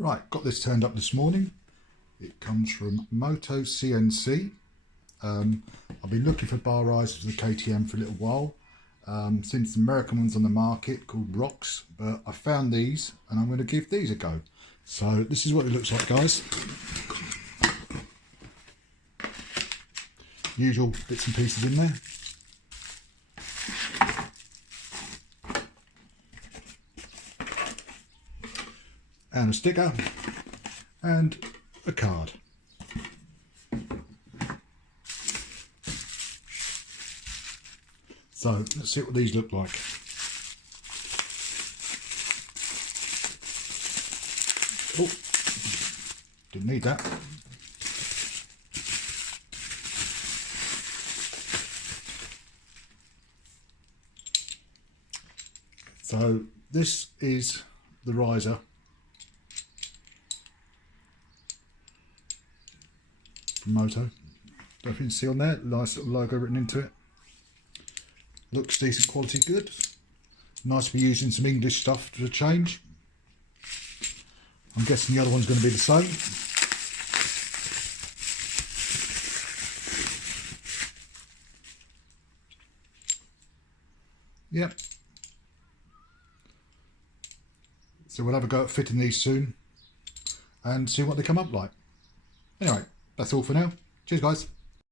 Right, got this turned up this morning. It comes from Moto-CNC. I've been looking for bar risers for the KTM for a little while, since the American one's on the market called Rocks, but I found these and I'm going to give these a go. So this is what it looks like, guys. Usual bits and pieces in there. And a sticker and a card. So let's see what these look like. Oh, didn't need that. So this is the riser. From Moto. Don't know if you can see on there, nice little logo written into it. Looks decent quality, good. Nice to be using some English stuff for a change. I'm guessing the other one's going to be the same. Yep. So we'll have a go at fitting these soon and see what they come up like. Anyway, that's all for now. Cheers, guys.